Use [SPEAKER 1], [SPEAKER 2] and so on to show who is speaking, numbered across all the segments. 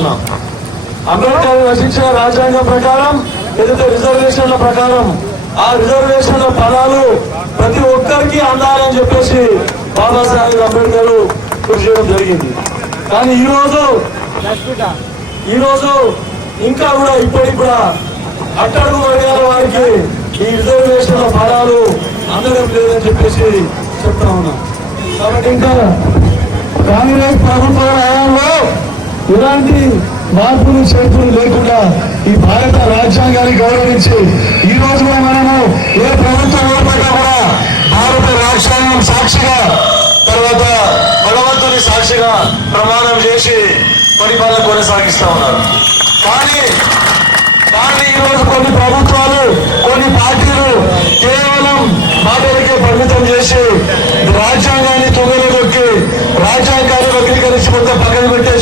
[SPEAKER 1] ఉన్నాం. అంబేద్కర్ రచించిన రాజ్యాంగం ప్రకారం ఏదైతే రిజర్వేషన్ల ప్రకారం ఆ రిజర్వేషన్ల పదాలు ప్రతి ఒక్కరికి అందాలని చెప్పేసి బాబాసాహెబ్ అంబేద్కర్ కృషి చేయడం జరిగింది. కానీ ఈ రోజు ఈ రోజు ఇంకా కూడా ఇప్పటికి కూడా అట్టడుగు వర్గాల వారికి ఈ రిజర్వేషన్ల పదాలు అందడం లేదని చెప్పేసి చెప్తా ఉన్నాం. కాబట్టి ఇంకా కాంగ్రెస్ ప్రభుత్వ హయాంలో ఇలాంటి మార్పులు చేతులు లేకుండా ఈ భారత రాజ్యాంగాన్ని గౌరవించి ఈ రోజు కూడా మనము ఏ ప్రభుత్వం ఏర్పడ్డా కూడా భారత రాజ్యాంగం సాక్షిగా తర్వాత భగవంతుని సాక్షిగా ప్రమాణం చేసి పరిపాలన కొనసాగిస్తా ఉన్నారు. కానీ కానీ ఈ రోజు కొన్ని ప్రభుత్వాలు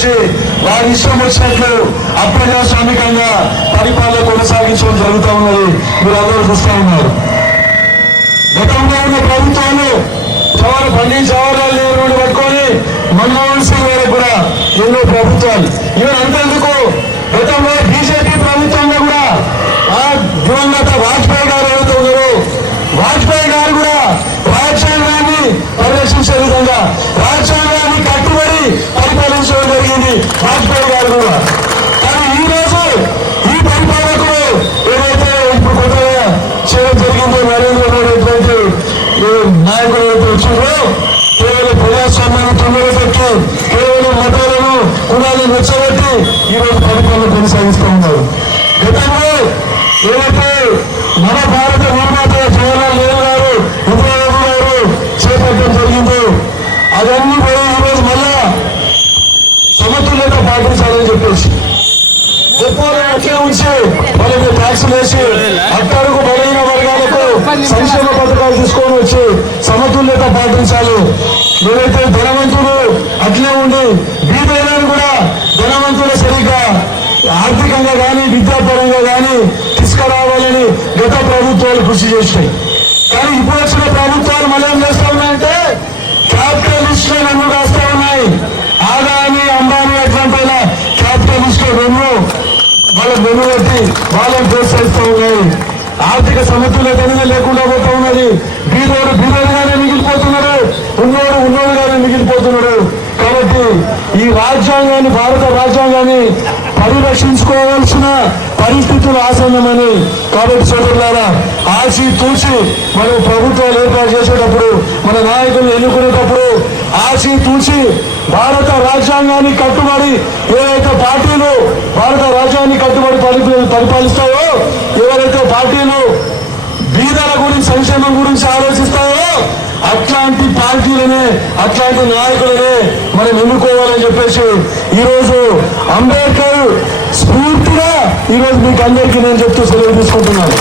[SPEAKER 1] చేసి వారి ఇష్టం వచ్చినట్లు అప్రజాస్వామికంగా పరిపాలన కొనసాగించడం జరుగుతూ ఉన్నది. మీరు అందరూ చూస్తూ ఉన్నారు. గతంలో ఉన్న ప్రభుత్వాలు జవహర్ పండిత్ జవహర్లాల్ నెహ్రూని పట్టుకొని మన్మోహన్ సింగ్ గారు కూడా ఎన్నో ప్రభుత్వాలు. ఇవన్నీ అంతేందుకు గతంలో బీజేపీ ప్రభుత్వంలో కూడా ఆ దివంగత వాజ్పేయి గారు ఎవరైతే ఉన్నారో వాజ్పేయి గారు కూడా రాజ్యాంగాన్ని పరిరక్షించే విధంగా రాజ్యాంగాన్ని కట్టుబడి పరిపాలించడం జరిగింది వాజ్పేయి గారు కూడా కానీ ఈ రోజు ఈ పరిపాలకులు ఏదైతే ఇప్పుడు కొత్తగా చేయడం జరిగిందో నరేంద్ర మోడీ ఎటువంటి ఏ నాయకులు ఏదైతే వచ్చిందో కేవలం ప్రజాస్వామ్యాన్ని తొమ్మిది పెట్టి కేవలం మతాలను కులాలను రెచ్చగొట్టి ఈ రోజు పరిపాలన కొనసాగిస్తూ ఉన్నారు గతంలో ఏదైతే మన భారత నిర్మాత జవహర్లాల్ నెహ్రూ గారు ఇందిరాగాంధీ గారు చేపట్టడం జరిగిందో అవన్నీ కూడా ఈ రోజు మళ్ళా సమతుల్యత పాటించాలని చెప్పేసి. గొప్పలను అట్లే ఉంచి వాళ్ళకి ట్యాక్స్ వేసి అట్టడుగు బలైన వర్గాలకు సంక్షేమ పథకాలు తీసుకొని వచ్చి సమతుల్యత పాటించాలి. ఏదైతే ధనవంతులు అట్లే ఉండి బీదైనారు కూడా ధనవంతులు సరిగ్గా ఆర్థికంగా కానీ విద్యాపరంగా కానీ తీసుకురావాలని గత ప్రభుత్వాలు కృషి చేసినాయి కానీ ఇప్పుడు వచ్చిన ప్రభుత్వాలు మళ్ళీ ఏం చేస్తా ఉన్నాయంటే క్యాపిటలిస్ట్ కూడా వెన్ను వాళ్ళని ప్రోత్సహిస్తూ ఉన్నాయి. ఆర్థిక సమతుల్యత అనేది లేకుండా పోతా ఉన్నది. బీదోడు బీదోడుగానే మిగిలిపోతున్నాడు. ఉన్నోడు ఉన్నోడుగానే మిగిలిపోతున్నాడు. కాబట్టి ఈ రాజ్యాంగాన్ని భారత రాజ్యాంగాన్ని పరిరక్షించుకోవాల్సిన పరిస్థితులు ఆసన్నమని కాబట్టి సోదరులారా ఆచి తూచి మనం ప్రభుత్వాలు ఏర్పాటు చేసేటప్పుడు మన నాయకులు ఎన్నుకునేటప్పుడు ఆచి తూచి భారత రాజ్యాంగాన్ని కట్టుబడి ఏవైతే పార్టీలు భారత రాజ్యాన్ని కట్టుబడి పరిపాలిస్తాయో ఎవరైతే పార్టీలు బీదల గురించి సంక్షేమం గురించి ఆలోచిస్తాయో అట్లాంటి పార్టీలనే అట్లాంటి నాయకులనే మనం ఎన్నుకోవాలని చెప్పేసి ఈరోజు అంబేద్కర్ స్ఫూర్తిగా ఈరోజు మీకు అందరికీ నేను చెప్తూ సెలవు తీసుకుంటున్నాను.